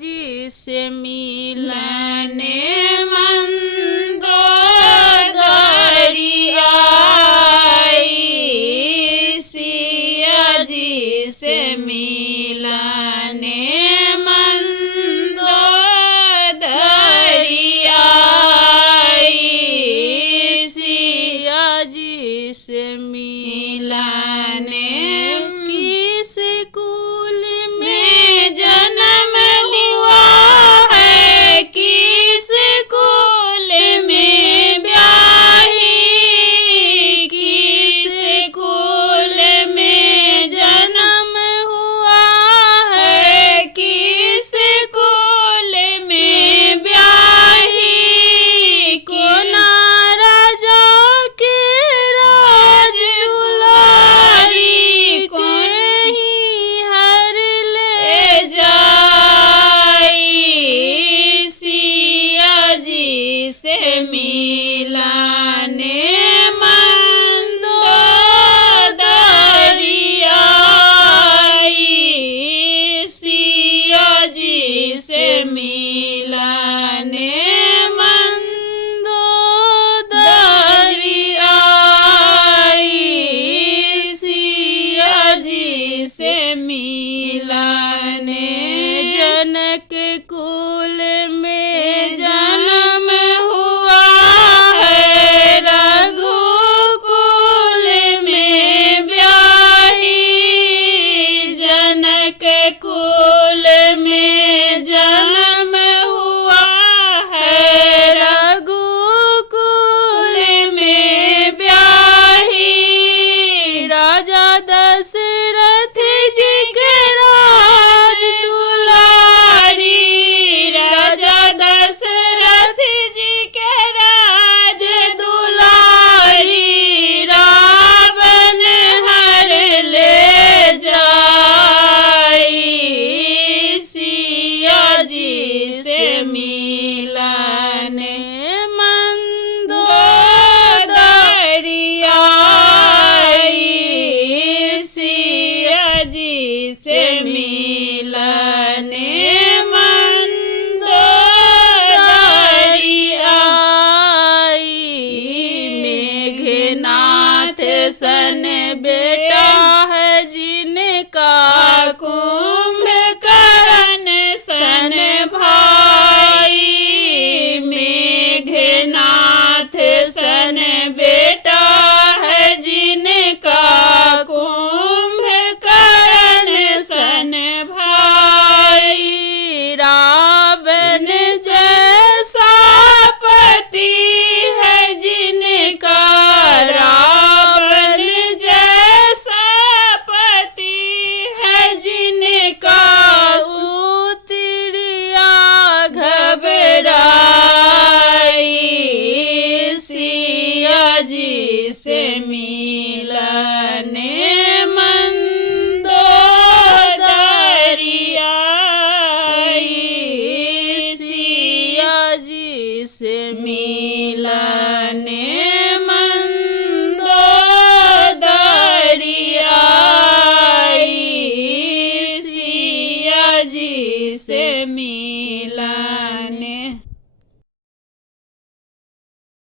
जी से मिलने मंदोदरी आई, सिया जी से मिलने मंदोदरी आई, सिया जी से मिलने किस कुल में जन्म हुआ है, किस कुल में ब्याही, किस कुल में जन्म हुआ है, किस कुल में ब्याही, कोना राजा के राज दुलारी को ही हर ले जाई, सिया जी से मिलने मंदोदरी आई, सिया जी से मिलने मंदोदरी आई, सिया जी से मिलने जनक कुल में जन्म हुआ है, रघुकुल में ब्याही, जनक कुल में जन्म हुआ है, रघुकुल में ब्याही, राजा दशरथ जी के राज दुलारी, राजा दशरथ जी के राज दुलारी, रावण हर ले जाई, सिया जी से मिलने मंदोदरी आई, सिया जी से मिलने